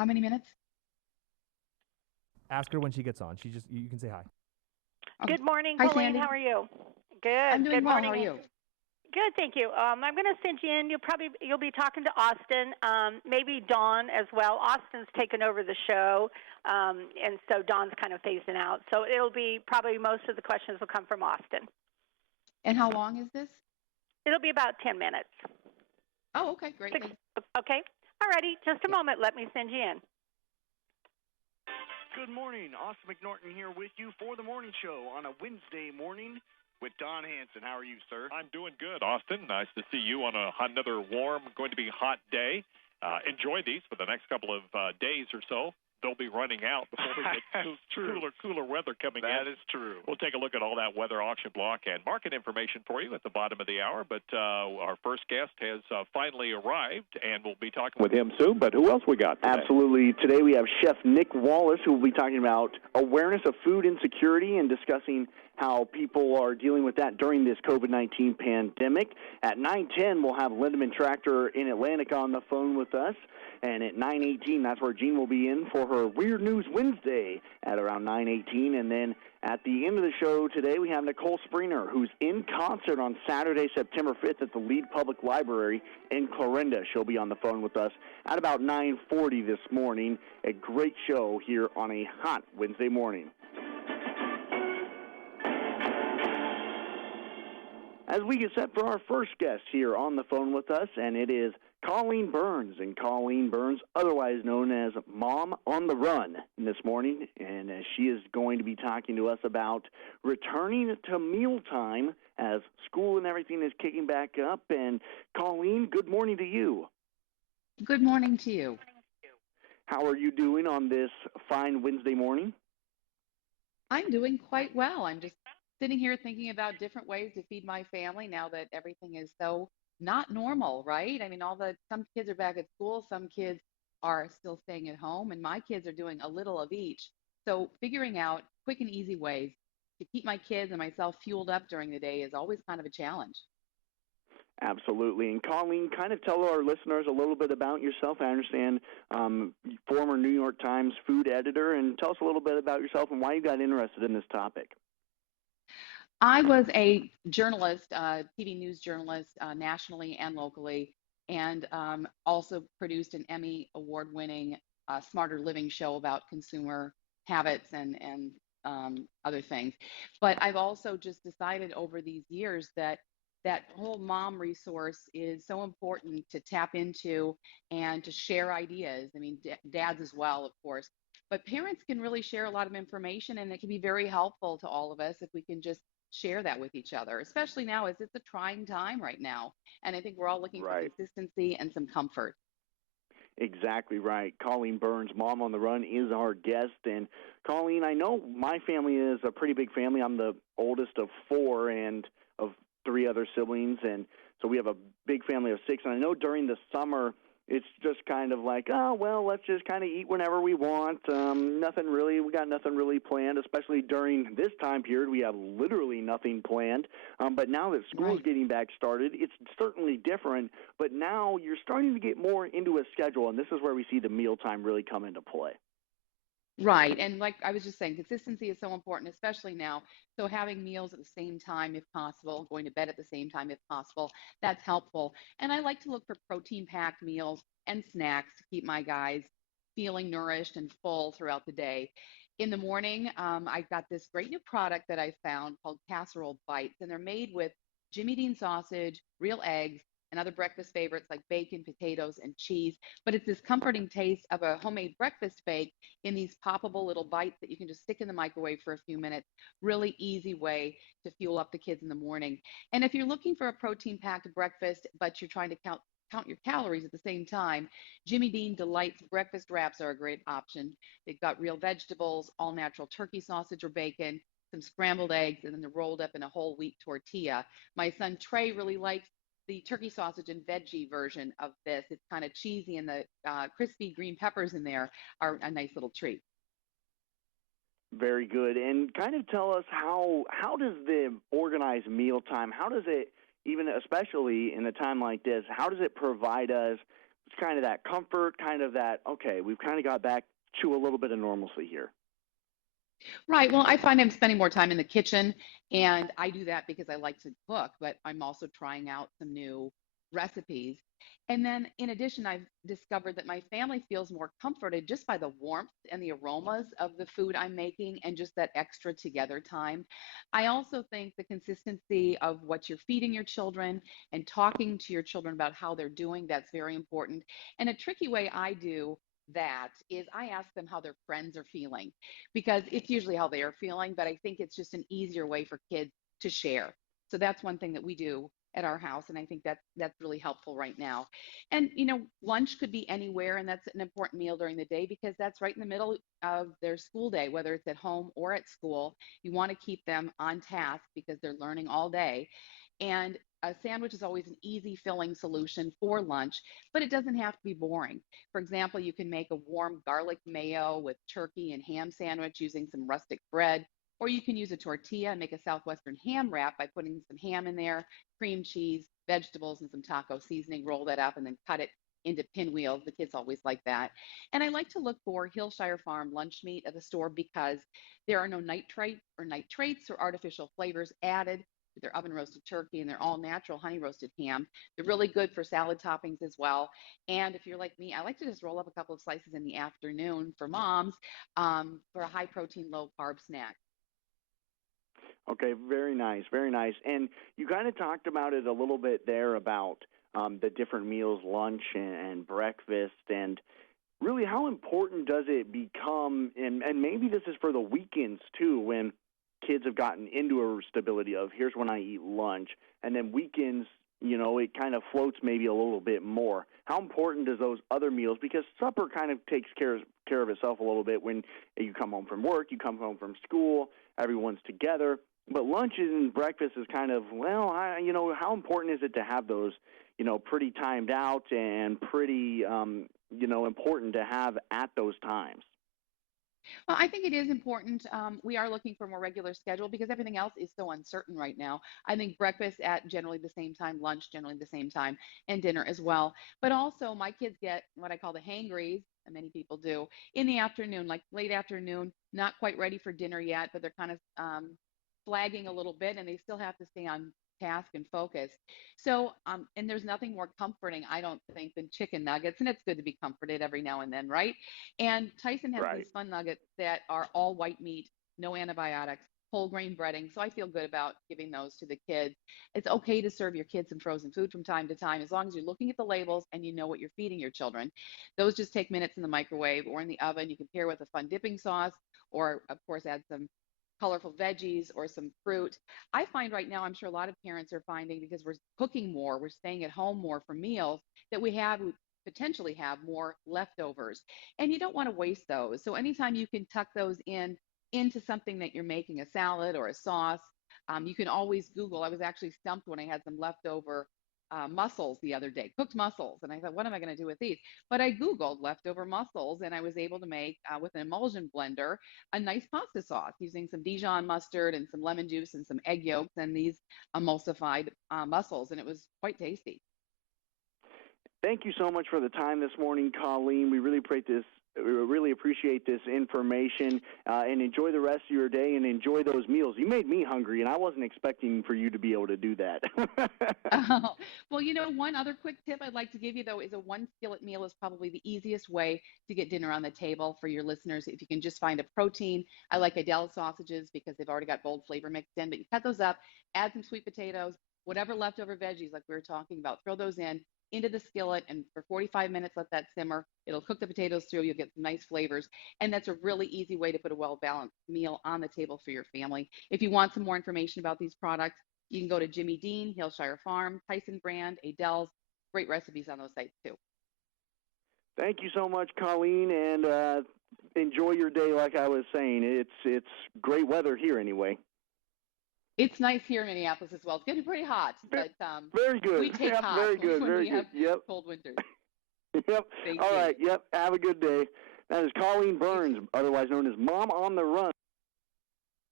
How many minutes? Ask her when she gets on. You can say hi. Okay. Good morning, Hi, Colleen. Sandy. How are you? I'm Good. doing Good well. morning. How are you? Good, thank you. I'm going to send you in. You'll be talking to Austin, maybe Dawn as well. Austin's taken over the show, and so Dawn's kind of phasing out. So it'll be probably most of the questions will come from Austin. And how long is this? It'll be about 10 minutes. Oh, okay, great. Thanks. Okay. All righty. Just a moment. Let me send you in. Good morning. Austin McNorton here with you for the morning show on a Wednesday morning with Don Hanson. How are you, sir? I'm doing good, Austin. Nice to see you on another warm, going to be hot day. Enjoy these for the next couple of days or so. They'll be running out before we get cooler weather coming in. That is true. We'll take a look at all that weather, auction block, and market information for you at the bottom of the hour. But our first guest has finally arrived, and we'll be talking with him soon. But who else we got today? Absolutely. Today we have Chef Nick Wallace, who will be talking about awareness of food insecurity and discussing how people are dealing with that during this COVID-19 pandemic. At 9:10, we'll have Lindemann Tractor in Atlantic on the phone with us. And at 9:18, that's where Jean will be in for her Weird News Wednesday at around 9:18. And then at the end of the show today, we have Nicole Springer, who's in concert on Saturday, September 5th at the Lead Public Library in Clarinda. She'll be on the phone with us at about 9:40 this morning. A great show here on a hot Wednesday morning. As we get set for our first guest here on the phone with us, and it is Colleen Burns, and Colleen Burns, otherwise known as Mom on the Run, this morning, and she is going to be talking to us about returning to mealtime as school and everything is kicking back up. And Colleen, good morning to you. Good morning to you. How are you doing on this fine Wednesday morning? I'm doing quite well. I'm just sitting here thinking about different ways to feed my family now that everything is so not normal, right? I mean, some kids are back at school, some kids are still staying at home, and my kids are doing a little of each. So figuring out quick and easy ways to keep my kids and myself fueled up during the day is always kind of a challenge. Absolutely. And Colleen, kind of tell our listeners a little bit about yourself. I understand former New York Times food editor, and tell us a little bit about yourself and why you got interested in this topic. I was a journalist, TV news journalist, nationally and locally, and also produced an Emmy award-winning Smarter Living show about consumer habits and other things. But I've also just decided over these years that whole mom resource is so important to tap into and to share ideas. I mean, dads as well, of course. But parents can really share a lot of information, and it can be very helpful to all of us if we can just share that with each other, especially now as it's a trying time right now. And I think we're all looking for consistency and some comfort. Exactly right. Colleen Burns, Mom on the Run, is our guest. And Colleen, I know my family is a pretty big family. I'm the oldest of 4 and of 3 other siblings. And so we have a big family of 6. And I know during the summer, it's just kind of like, oh, well, let's just kind of eat whenever we want. We got nothing really planned, especially during this time period. We have literally nothing planned. But now that school's getting back started, it's certainly different. But now you're starting to get more into a schedule, and this is where we see the mealtime really come into play. Right. And like I was just saying, consistency is so important, especially now. So having meals at the same time, if possible, going to bed at the same time, if possible, that's helpful. And I like to look for protein-packed meals and snacks to keep my guys feeling nourished and full throughout the day. In the morning, I got this great new product that I found called Casserole Bites, and they're made with Jimmy Dean sausage, real eggs, and other breakfast favorites like bacon, potatoes, and cheese. But it's this comforting taste of a homemade breakfast bake in these poppable little bites that you can just stick in the microwave for a few minutes. Really easy way to fuel up the kids in the morning. And if you're looking for a protein-packed breakfast, but you're trying to count your calories at the same time, Jimmy Dean Delights breakfast wraps are a great option. They've got real vegetables, all natural turkey sausage or bacon, some scrambled eggs, and then they're rolled up in a whole wheat tortilla. My son Trey really likes the turkey sausage and veggie version of this. It's kind of cheesy, and the crispy green peppers in there are a nice little treat. Very good. And kind of tell us how does the organized mealtime, how does it, even especially in a time like this, how does it provide us kind of that comfort, kind of that, okay, we've kind of got back to a little bit of normalcy here. Right. Well, I find I'm spending more time in the kitchen, and I do that because I like to cook, but I'm also trying out some new recipes. And then, in addition, I've discovered that my family feels more comforted just by the warmth and the aromas of the food I'm making and just that extra together time. I also think the consistency of what you're feeding your children and talking to your children about how they're doing, that's very important. And a tricky way I do that is I ask them how their friends are feeling because it's usually how they are feeling, but I think it's just an easier way for kids to share. So that's one thing that we do at our house, and I think that's really helpful right now. And lunch could be anywhere, and that's an important meal during the day because that's right in the middle of their school day, whether it's at home or at school. You want to keep them on task because they're learning all day. And a sandwich is always an easy filling solution for lunch, but it doesn't have to be boring. For example, you can make a warm garlic mayo with turkey and ham sandwich using some rustic bread, or you can use a tortilla and make a Southwestern ham wrap by putting some ham in there, cream cheese, vegetables, and some taco seasoning. Roll that up and then cut it into pinwheels. The kids always like that. And I like to look for Hillshire Farm lunch meat at the store because there are no nitrates or artificial flavors added to their oven roasted turkey, and they're all natural honey roasted ham. They're really good for salad toppings as well. And if you're like me, I like to just roll up a couple of slices in the afternoon for moms for a high protein, low carb snack. Okay, very nice, very nice. And you kind of talked about it a little bit there about the different meals, lunch and breakfast, and really how important does it become, and maybe this is for the weekends too, when kids have gotten into a stability of here's when I eat lunch, and then weekends, it kind of floats maybe a little bit more. How important does those other meals, because supper kind of takes care of itself a little bit when you come home from work, you come home from school, everyone's together. But lunch and breakfast is kind of, how important is it to have those, pretty timed out and pretty, important to have at those times? Well, I think it is important. We are looking for a more regular schedule because everything else is so uncertain right now. I think breakfast at generally the same time, lunch generally the same time, and dinner as well. But also, my kids get what I call the hangries, and many people do, in the afternoon, like late afternoon, not quite ready for dinner yet, but they're kind of flagging a little bit and they still have to stay on task and focus. So, and there's nothing more comforting, I don't think, than chicken nuggets. And it's good to be comforted every now and then, right? And Tyson has these fun nuggets that are all white meat, no antibiotics, whole grain breading. So I feel good about giving those to the kids. It's okay to serve your kids some frozen food from time to time, as long as you're looking at the labels and you know what you're feeding your children. Those just take minutes in the microwave or in the oven. You can pair with a fun dipping sauce, or of course add some colorful veggies or some fruit. I find right now, I'm sure a lot of parents are finding, because we're cooking more, we're staying at home more for meals, that we potentially have more leftovers. And you don't want to waste those. So anytime you can tuck those into something that you're making, a salad or a sauce, you can always Google. I was actually stumped when I had some leftover mussels the other day, cooked mussels. And I thought, what am I going to do with these? But I Googled leftover mussels and I was able to make, with an emulsion blender, a nice pasta sauce using some Dijon mustard and some lemon juice and some egg yolks and these emulsified mussels. And it was quite tasty. Thank you so much for the time this morning, Colleen. We really appreciate this information, and enjoy the rest of your day and enjoy those meals. You made me hungry, and I wasn't expecting for you to be able to do that. Oh, well, one other quick tip I'd like to give you, though, is a one skillet meal is probably the easiest way to get dinner on the table for your listeners. If you can just find a protein. I like Aidells sausages because they've already got bold flavor mixed in, but you cut those up, add some sweet potatoes, whatever leftover veggies like we were talking about, throw those into the skillet, and for 45 minutes let that simmer. It'll cook the potatoes through. You'll get some nice flavors, and that's a really easy way to put a well-balanced meal on the table for your family. If you want some more information about these products, you can go to Jimmy Dean, Hillshire Farm, Tyson brand, Aidells. Great recipes on those sites too. Thank you so much, Colleen, and enjoy your day. Like I was saying, it's great weather here anyway. It's nice here in Minneapolis as well. It's getting pretty hot, but very good. We take hot very good. when Very we good. have cold winters. Yep. Thank All you. right. Yep. Have a good day. That is Colleen Burns, otherwise known as Mom on the Run.